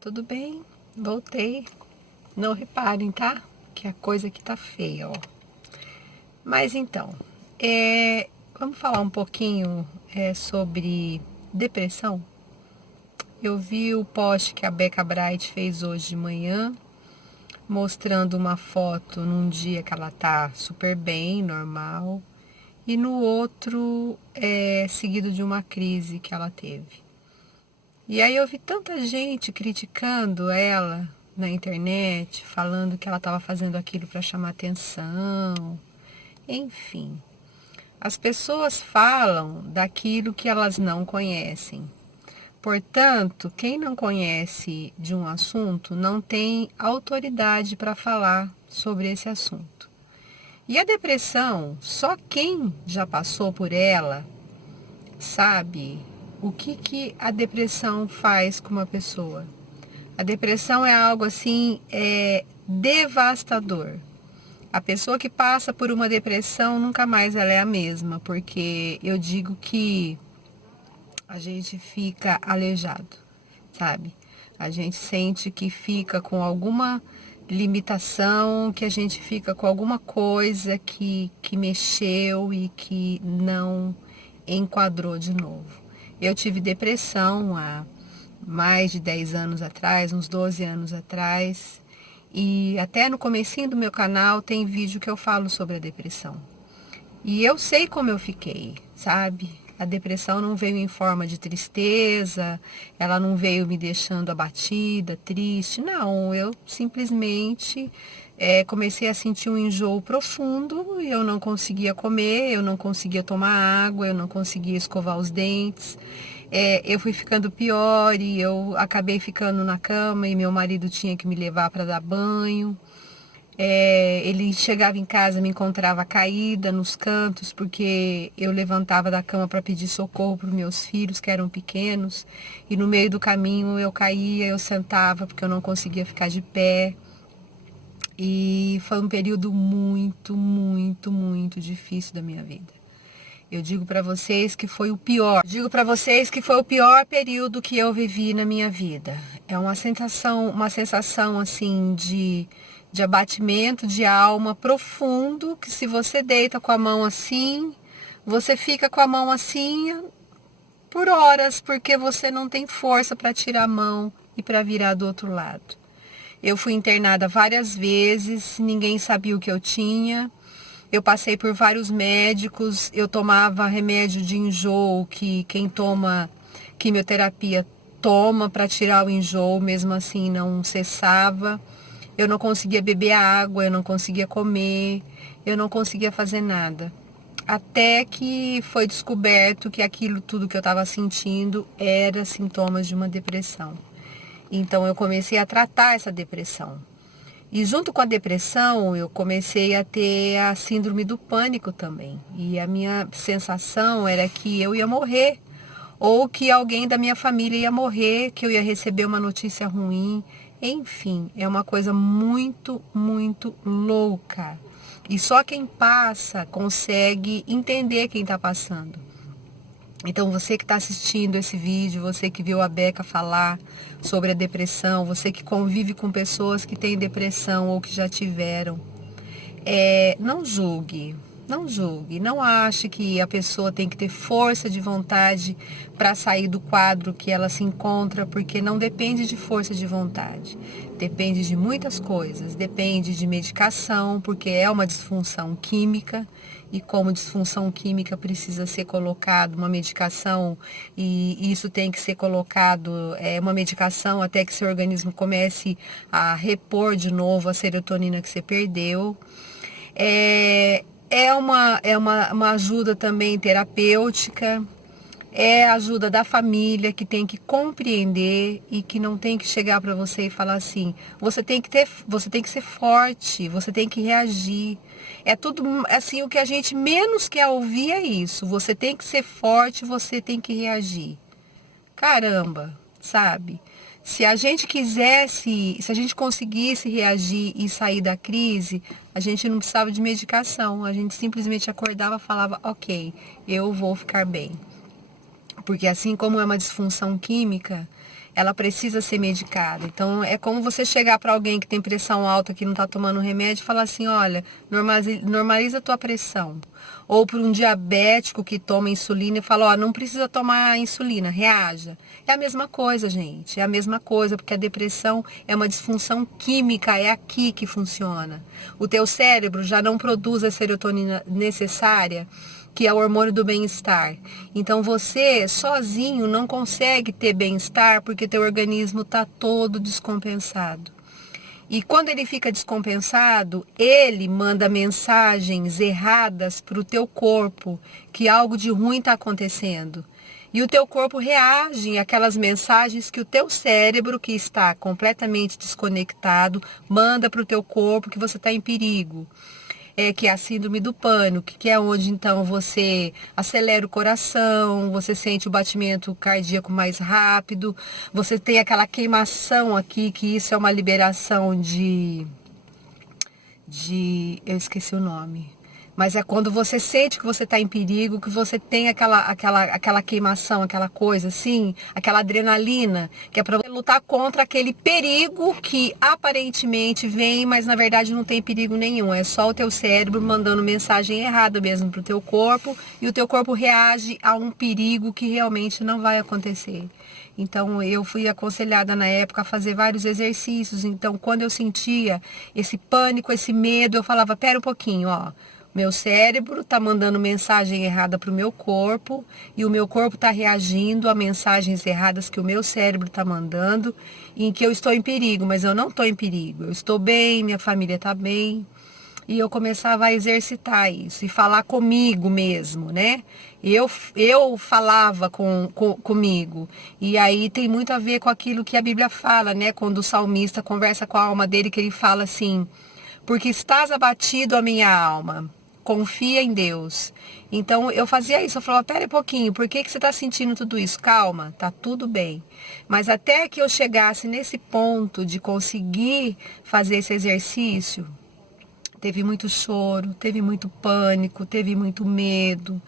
Tudo bem? Voltei. Não reparem, tá? Que a coisa aqui tá feia, ó. Mas então, vamos falar um pouquinho sobre depressão. Eu vi o post que a Becca Bright fez hoje de manhã, mostrando uma foto num dia que ela tá super bem, normal, e no outro seguido de uma crise que ela teve. E aí eu vi tanta gente criticando ela na internet, falando que ela estava fazendo aquilo para chamar atenção. Enfim, as pessoas falam daquilo que elas não conhecem. Portanto, quem não conhece de um assunto não tem autoridade para falar sobre esse assunto. E a depressão, só quem já passou por ela sabe o que a depressão faz com uma pessoa. A depressão é algo assim, devastador. A pessoa que passa por uma depressão nunca mais ela é a mesma, porque eu digo que a gente fica aleijado, sabe? A gente sente que fica com alguma limitação, que a gente fica com alguma coisa que mexeu e que não enquadrou de novo. Eu tive depressão há mais de 10 anos atrás, uns 12 anos atrás, e até no comecinho do meu canal tem vídeo que eu falo sobre a depressão. E eu sei como eu fiquei, sabe? A depressão não veio em forma de tristeza, ela não veio me deixando abatida, triste, não. Eu simplesmente comecei a sentir um enjoo profundo e eu não conseguia comer, eu não conseguia tomar água, eu não conseguia escovar os dentes. Eu fui ficando pior e eu acabei ficando na cama e meu marido tinha que me levar para dar banho. Ele chegava em casa, me encontrava caída nos cantos, porque eu levantava da cama para pedir socorro para os meus filhos, que eram pequenos, e no meio do caminho eu caía, eu sentava, porque eu não conseguia ficar de pé. E foi um período muito, muito, muito difícil da minha vida. Eu digo para vocês que foi o pior. Digo para vocês que foi o pior período que eu vivi na minha vida. É uma sensação assim de abatimento de alma profundo, que se você deita com a mão assim, você fica com a mão assim por horas, porque você não tem força para tirar a mão e para virar do outro lado. Eu fui internada várias vezes, ninguém sabia o que eu tinha. Eu passei por vários médicos, eu tomava remédio de enjoo que quem toma quimioterapia toma para tirar o enjoo, mesmo assim não cessava. Eu não conseguia beber água, eu não conseguia comer, eu não conseguia fazer nada. Até que foi descoberto que aquilo tudo que eu estava sentindo era sintomas de uma depressão. Então eu comecei a tratar essa depressão. E junto com a depressão, eu comecei a ter a síndrome do pânico também. E a minha sensação era que eu ia morrer, ou que alguém da minha família ia morrer, que eu ia receber uma notícia ruim. Enfim, é uma coisa muito, muito louca. E só quem passa consegue entender quem está passando. Então, você que está assistindo esse vídeo, você que viu a Becca falar sobre a depressão, você que convive com pessoas que têm depressão ou que já tiveram, não julgue, não julgue, não ache que a pessoa tem que ter força de vontade para sair do quadro que ela se encontra, porque não depende de força de vontade. Depende de muitas coisas, depende de medicação, porque é uma disfunção química, e como disfunção química precisa ser colocado uma medicação, e isso tem que ser colocado, uma medicação até que seu organismo comece a repor de novo a serotonina que você perdeu. Uma ajuda também terapêutica, é a ajuda da família que tem que compreender e que não tem que chegar para você e falar assim, você tem que ser forte, você tem que reagir. É tudo assim, o que a gente menos quer ouvir é isso, você tem que ser forte, você tem que reagir. Caramba, sabe? Se a gente quisesse, se a gente conseguisse reagir e sair da crise, a gente não precisava de medicação, a gente simplesmente acordava e falava, ok, eu vou ficar bem. Porque assim como é uma disfunção química, ela precisa ser medicada. Então, é como você chegar para alguém que tem pressão alta, que não está tomando remédio, e falar assim, olha, normaliza a tua pressão. Ou para um diabético que toma insulina e fala, ó, não precisa tomar insulina, reaja. É a mesma coisa, gente, é a mesma coisa, porque a depressão é uma disfunção química, é aqui que funciona. O teu cérebro já não produz a serotonina necessária, que é o hormônio do bem-estar. Então você sozinho não consegue ter bem-estar porque teu organismo está todo descompensado. E quando ele fica descompensado, ele manda mensagens erradas para o teu corpo, que algo de ruim está acontecendo. E o teu corpo reage àquelas mensagens que o teu cérebro, que está completamente desconectado, manda para o teu corpo que você está em perigo. Que é a síndrome do pânico, que é onde então você acelera o coração, você sente o batimento cardíaco mais rápido, você tem aquela queimação aqui, que isso é uma liberação eu esqueci o nome. Mas é quando você sente que você está em perigo, que você tem aquela queimação, aquela coisa assim, aquela adrenalina, que é para você lutar contra aquele perigo que aparentemente vem, mas na verdade não tem perigo nenhum. É só o teu cérebro mandando mensagem errada mesmo para o teu corpo, e o teu corpo reage a um perigo que realmente não vai acontecer. Então, eu fui aconselhada na época a fazer vários exercícios. Então, quando eu sentia esse pânico, esse medo, eu falava, pera um pouquinho, ó. Meu cérebro está mandando mensagem errada para o meu corpo e o meu corpo está reagindo a mensagens erradas que o meu cérebro está mandando, em que eu estou em perigo, mas eu não estou em perigo. Eu estou bem, minha família está bem. E eu começava a exercitar isso e falar comigo mesmo, né? Eu falava comigo. E aí tem muito a ver com aquilo que a Bíblia fala, né? Quando o salmista conversa com a alma dele, que ele fala assim, porque estás abatido a minha alma, confia em Deus. Então eu fazia isso, eu falava, pera um pouquinho, por que você está sentindo tudo isso? Calma, tá tudo bem. Mas até que eu chegasse nesse ponto de conseguir fazer esse exercício, teve muito choro, teve muito pânico, teve muito medo,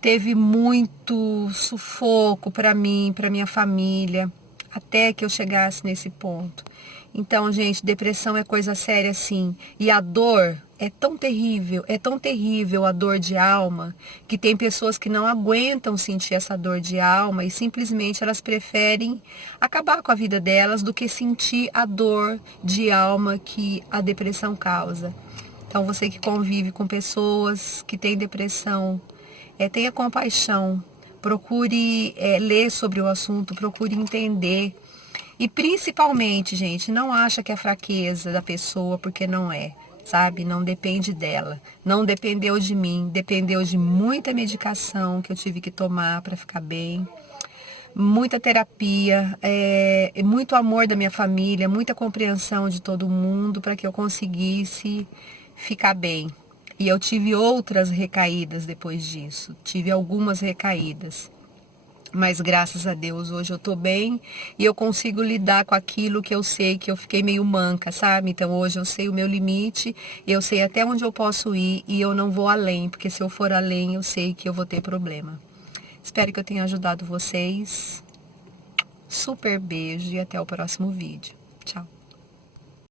teve muito sufoco para mim, para minha família, até que eu chegasse nesse ponto. Então, gente, depressão é coisa séria sim. E a dor é tão terrível a dor de alma, que tem pessoas que não aguentam sentir essa dor de alma e simplesmente elas preferem acabar com a vida delas do que sentir a dor de alma que a depressão causa. Então, você que convive com pessoas que têm depressão, tenha compaixão, procure ler sobre o assunto, procure entender. E principalmente, gente, não acha que é fraqueza da pessoa, porque não é, sabe? Não depende dela. Não dependeu de mim, dependeu de muita medicação que eu tive que tomar para ficar bem. Muita terapia, muito amor da minha família, muita compreensão de todo mundo para que eu conseguisse ficar bem. E eu tive outras recaídas depois disso, tive algumas recaídas. Mas graças a Deus hoje eu tô bem e eu consigo lidar com aquilo que eu sei que eu fiquei meio manca, sabe? Então hoje eu sei o meu limite, eu sei até onde eu posso ir e eu não vou além, porque se eu for além eu sei que eu vou ter problema. Espero que eu tenha ajudado vocês. Super beijo e até o próximo vídeo. Tchau.